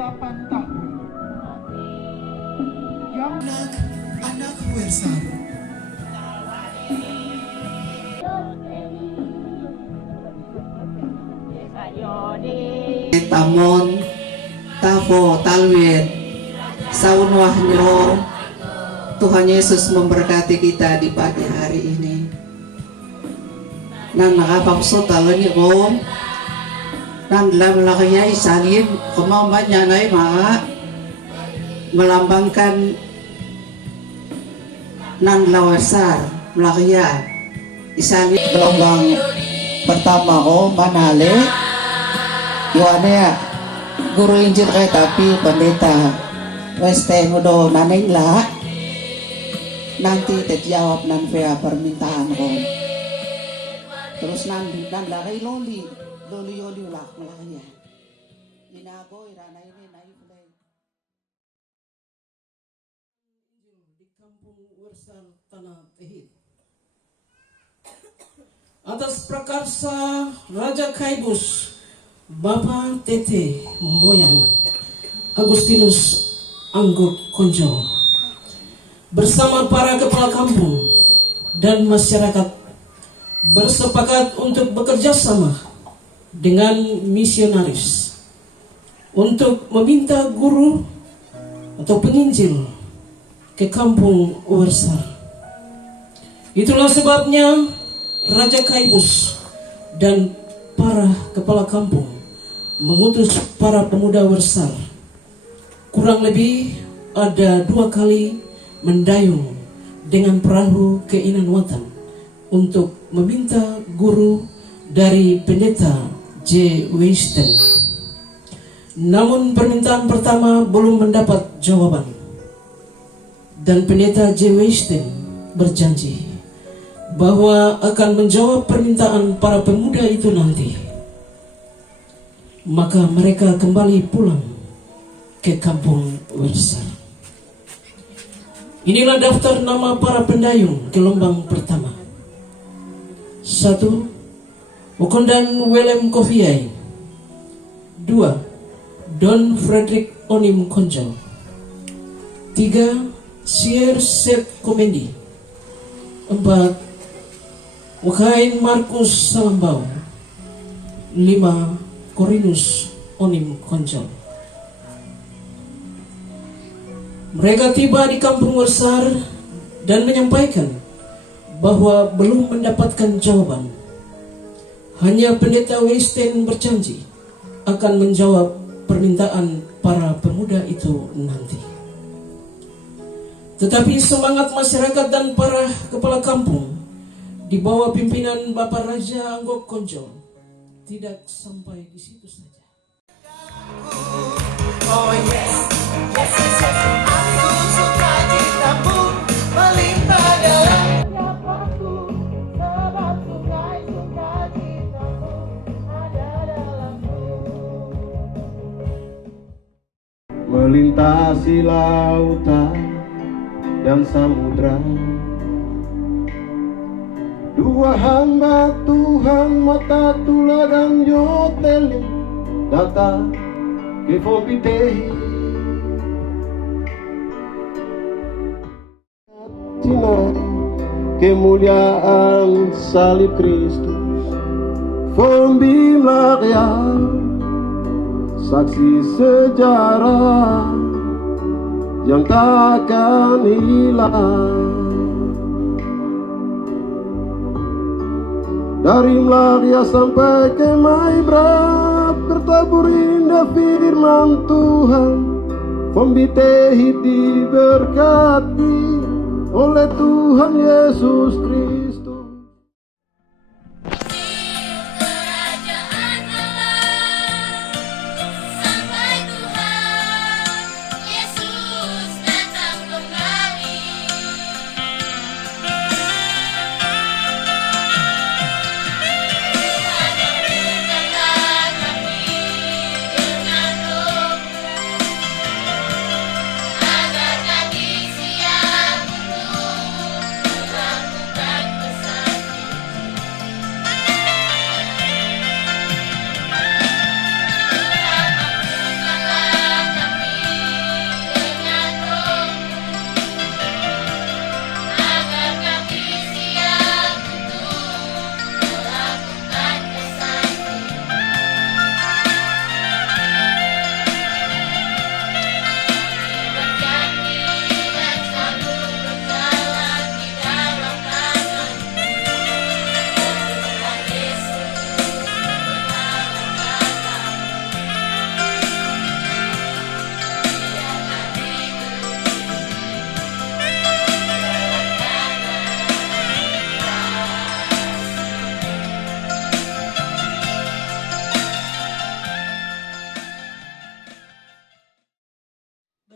8 tahun. Yang anak Wersar. Tamon, Tafo, Talwit, Saunwahnyo, Tuhan Yesus memberkati kita di pagi hari ini. Nan nakapapso talon ko, nan lamlakaya isalin, kumamanya na melambangkan nan lawasar, melakaya isalin. Gelombang pertama ko, Manale, Yohane, guru Injil kay tapi pendeta Western udah naneng lah, nanti terjawab nan via permintaan ko. Terus nan laki loli ulak melakanya. Inago irana ini naik play. Di kampung Wersar Tanah Tehit. Atas prakarsa Raja Kaibus Bapak Tete Moyang Agustinus Anggok Konjo bersama para kepala kampung dan masyarakat bersepakat untuk bekerja sama dengan misionaris untuk meminta guru atau penginjil ke kampung Wersar. Itulah sebabnya Raja Kaibus dan para kepala kampung mengutus para pemuda Wersar, kurang lebih ada 2 kali mendayung dengan perahu ke Inanwatan untuk meminta guru dari pendeta J. Weisten. Namun permintaan pertama belum mendapat jawaban, dan pendeta J. Weisten berjanji bahwa akan menjawab permintaan para pemuda itu nanti. Maka mereka kembali pulang ke kampung Wersar. Inilah daftar nama para pendayung gelombang pertama. 1. Wokondan Willem Kofiai. 2. Don Frederick Onim Konjo. 3. Sier Seth Komendi. 4. Wakain Markus Salambau. 5. Korinus Onim Konjo. Mereka tiba di kampung Wersar dan menyampaikan bahwa belum mendapatkan jawaban. Hanya pendeta Weisten berjanji akan menjawab permintaan para pemuda itu nanti. Tetapi semangat masyarakat dan para kepala kampung di bawah pimpinan Bapak Raja Anggok Konjo tidak sampai di situ saja. Oh yes, yes, yes, yes. Aku suka cintamu melimpah dalam siapaku, sebab suka cintamu ada dalamku. Melintasi lautan dan samudra, 2 hamba Tuhan mata tula dan Yoteli datang ke Fombitehi. Sinar kemuliaan salib Kristus, Fombi Maria, saksi sejarah yang takkan hilang. Dari Melaria sampai ke Maibrat, bertabur indah firman Tuhan. Fombitehi diberkati oleh Tuhan Yesus Kristus. Agar kami siap untuk melakukan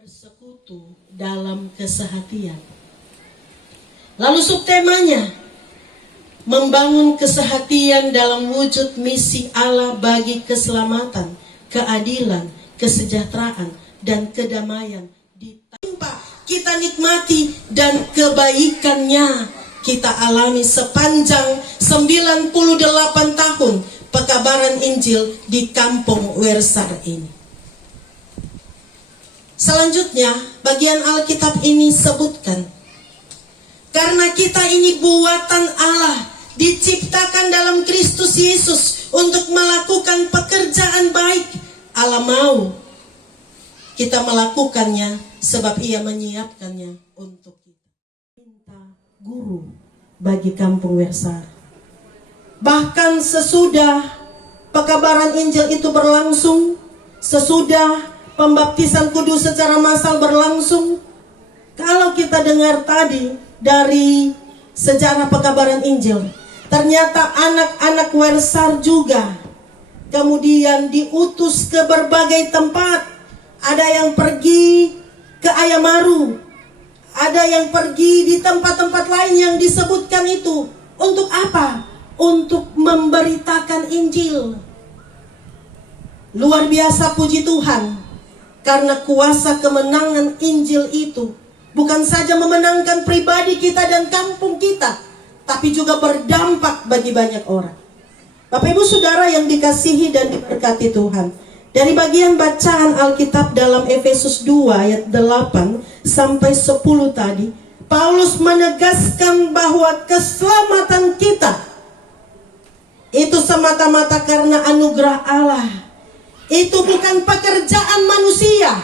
bersekutu dalam kesehatian. Lalu subtemanya, membangun kesehatian dalam wujud misi Allah bagi keselamatan, keadilan, kesejahteraan, dan kedamaian. Kita nikmati dan kebaikannya kita alami sepanjang 98 tahun pekabaran Injil di kampung Wersar ini. Selanjutnya, bagian Alkitab ini sebutkan, karena kita ini buatan Allah, diciptakan dalam Kristus Yesus untuk melakukan pekerjaan baik. Allah mau kita melakukannya sebab Ia menyiapkannya untuk kita. Minta guru bagi kampung Wersar. Bahkan sesudah pekabaran Injil itu berlangsung, sesudah pembaptisan kudus secara massal berlangsung, kalau kita dengar tadi dari sejarah pekabaran Injil, ternyata anak-anak Wersar juga kemudian diutus ke berbagai tempat. Ada yang pergi ke Ayamaru, ada yang pergi di tempat-tempat lain yang disebutkan itu. Untuk apa? Untuk memberitakan Injil. Luar biasa, puji Tuhan, karena kuasa kemenangan Injil itu bukan saja memenangkan pribadi kita dan kampung kita, tapi juga berdampak bagi banyak orang. Bapak Ibu Saudara yang dikasihi dan diberkati Tuhan, dari bagian bacaan Alkitab dalam Efesus 2 ayat 8 sampai 10 tadi, Paulus menegaskan bahwa keselamatan kita itu semata-mata karena anugerah Allah. Itu bukan pekerjaan manusia.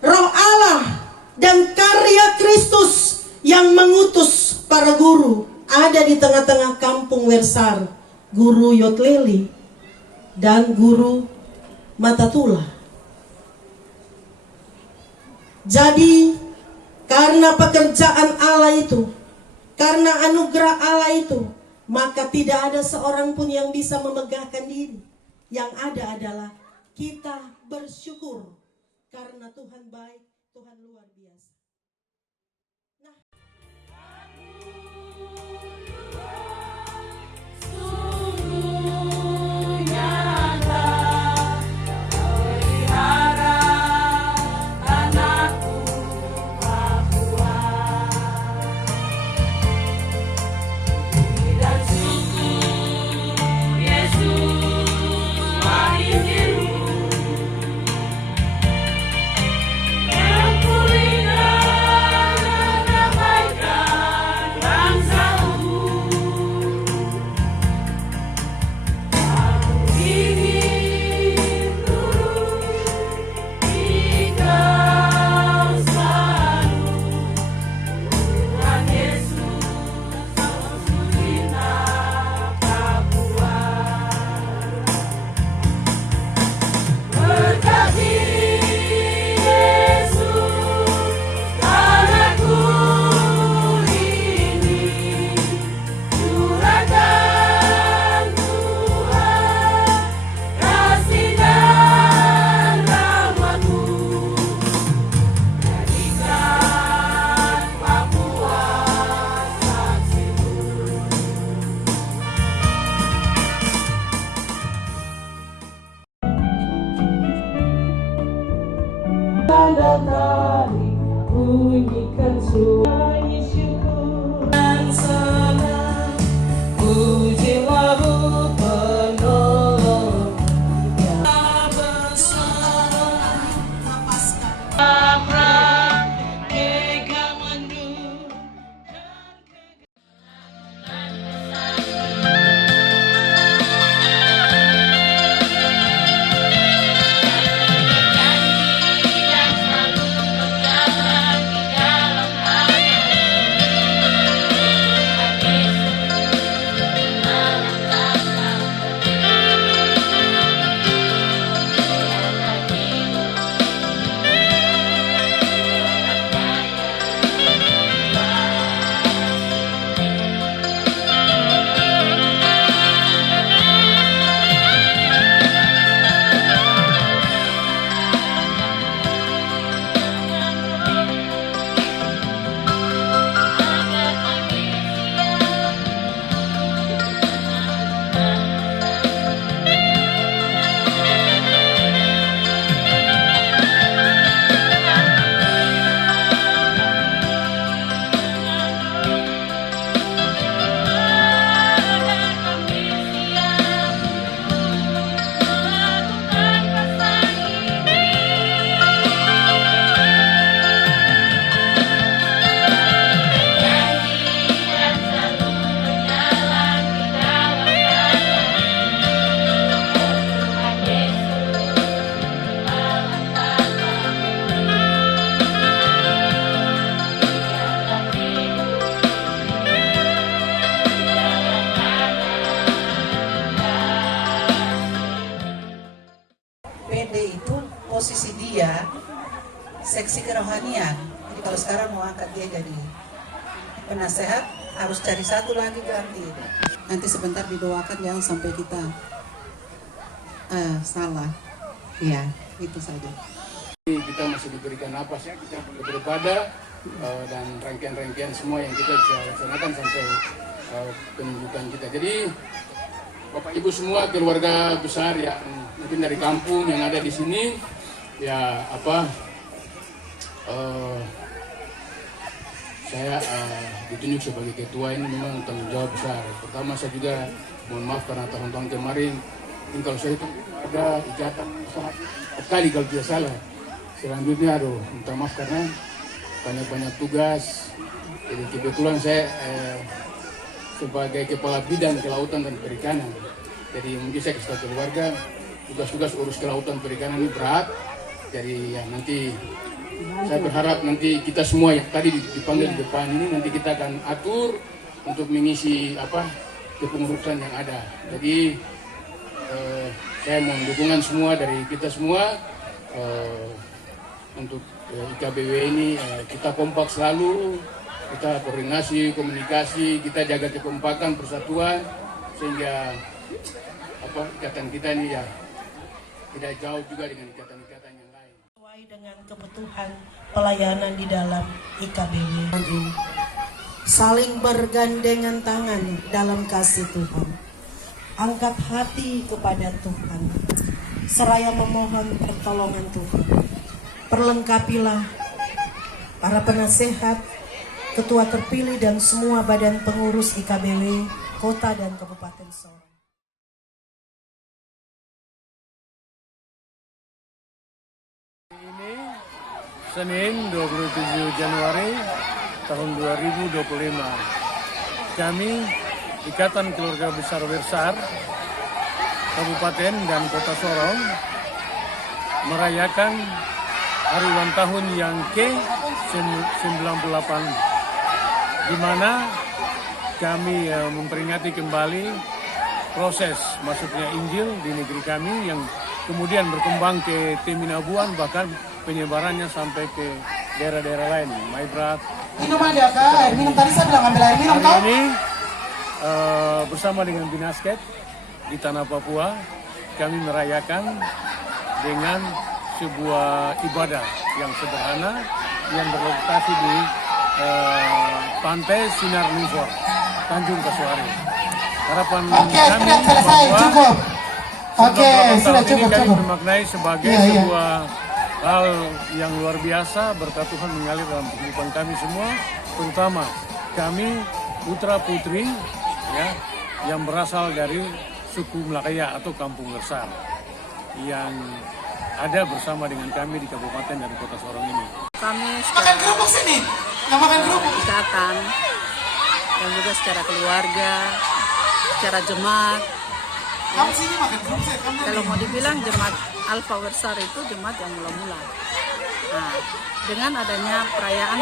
Roh Allah dan karya Kristus yang mengutus para guru ada di tengah-tengah kampung Wersar. Guru Yotleli dan guru Matatula. Jadi karena pekerjaan Allah itu, karena anugerah Allah itu, maka tidak ada seorang pun yang bisa memegahkan diri. Yang ada adalah kita bersyukur karena Tuhan baik, Tuhan luar biasa. Nah, bunyikan suara syukur dan senang, pujilah penolong yang besar. Lepaskan kegamandu dan seksi kerohanian. Jadi kalau sekarang mau angkat dia jadi penasehat, harus cari satu lagi ganti. Nanti sebentar didoakan jangan sampai kita salah. Ya, itu saja. Kita masih diberikan napas ya, kita beribadah dan rangkaian-rangkaian semua yang kita bisa laksanakan sampai penunjukan kita. Jadi Bapak Ibu semua keluarga besar ya, mungkin dari kampung yang ada di sini ya saya ditunjuk sebagai ketua ini memang tanggung jawab besar. Pertama saya juga mohon maaf karena tahun-tahun kemarin mungkin kalau saya itu ada ikatan sekali kalau tidak salah. Selanjutnya minta maaf karena banyak tugas. Jadi kebetulan saya sebagai kepala bidang kelautan dan perikanan. Jadi mungkin saya kasih tahu keluarga tugas-tugas urus kelautan perikanan ini berat. Jadi ya nanti saya berharap nanti kita semua yang tadi dipanggil di depan ini nanti kita akan atur untuk mengisi kepengurusan yang ada. Jadi saya mohon dukungan semua dari kita semua untuk IKBW ini. Kita kompak selalu, kita koordinasi, komunikasi, kita jaga kekompakan, persatuan sehingga ikatan kita ini ya tidak jauh juga dengan ikatan-ikatan yang lain. Sesuai dengan kebutuhan pelayanan di dalam IKBW ini. Saling bergandengan tangan dalam kasih Tuhan. Angkat hati kepada Tuhan. Seraya memohon pertolongan Tuhan. Perlengkapilah para penasehat, ketua terpilih dan semua badan pengurus IKBW Kota dan Kabupaten Sorong. Senin 27 Januari tahun 2025. Kami Ikatan Keluarga Besar Wersar Kabupaten dan Kota Sorong merayakan hari ulang tahun yang ke-98 di mana kami memperingati kembali proses masuknya Injil di negeri kami yang kemudian berkembang ke Teminabuan, bahkan penyebarannya sampai ke daerah-daerah lain. Maibrat. Minum aja kak, air minum tadi saya bilang ambil air minum kak. Hari ini bersama dengan Binasket di Tanah Papua, kami merayakan dengan sebuah ibadah yang sederhana yang berlokasi di Pantai Sinar Nufor, Tanjung Kasuari. Harapan Oke, kami sudah selesai, bahwa cukup. Oke, sudah cukup, kami cukup. memaknai sebagai Iya, iya. sebuah hal yang luar biasa, berkat Tuhan mengalir dalam kehidupan kami semua, terutama kami putra putri ya yang berasal dari suku Melakaya atau Kampung Wersar yang ada bersama dengan kami di Kabupaten dan Kota Sorong ini. Kami Makan kerupuk sini, nggak makan kerupuk. ikatan dan juga secara keluarga, secara jemaat. Kamu sini makan kerupuk. Kalau mau dibilang jemaat Alfa Wersar itu jemaat yang mula-mula. Nah, dengan adanya perayaan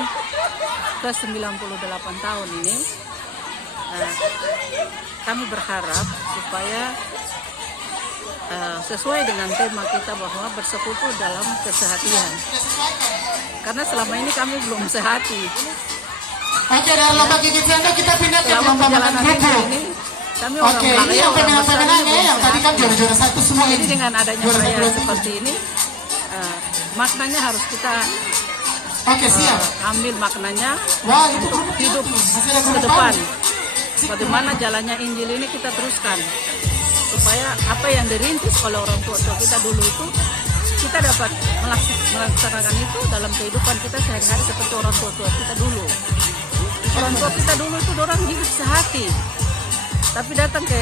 ke-98 tahun ini, kami berharap supaya sesuai dengan tema kita bahwa bersekutu dalam kesehatian. Karena selama ini kami belum sehati. Oke, dalam lomba gigit janda kita pindah ke Selama lomba makan perjalanan kerupuk. ini kami orang Oke, ini Malaya, yang orang besar pemenang-pemenangnya ini belum yang tadi kan sehat. juara-juara satu semua Jadi ini. dengan adanya Juara perayaan 1, 2, 3. seperti ini, maknanya harus kita Oke, siap. ambil maknanya Wah, itu untuk kerupuk hidup masih ada ke kerupuk depan. baru. Bagaimana jalannya Injil ini kita teruskan supaya apa yang dirintis oleh orang tua kita dulu itu kita dapat melaksanakan itu dalam kehidupan kita sehari-hari seperti orang tua kita dulu. Orang tua kita dulu itu orang hidup sehati, tapi datang ke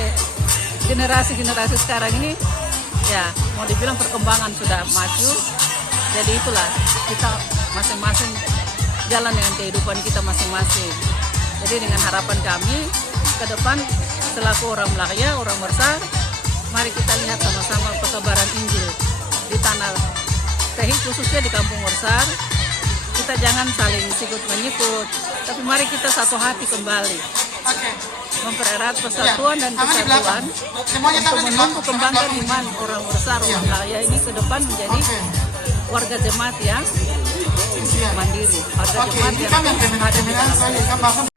generasi sekarang ini ya mau dibilang perkembangan sudah maju, jadi itulah kita masing-masing jalan dengan kehidupan kita masing-masing. Jadi dengan harapan kami ke depan selaku orang Melakaya, orang Wersar, mari kita lihat sama-sama perkabaran Injil di tanah Tehi, khususnya di Kampung Wersar. Kita jangan saling sikut menyikut, tapi mari kita satu hati kembali, Oke. mempererat persatuan dan Tangan di belakang. kesatuan Semuanya untuk tangan di menumbuh belakang. kembangkan Tangan di iman orang Wersar, orang Melakaya ini ke depan menjadi Oke. warga jemaat yang efisien. mandiri. Ada Oke, jemaat ini yang kan yang kriminal ada di dalam saja, kan bahkan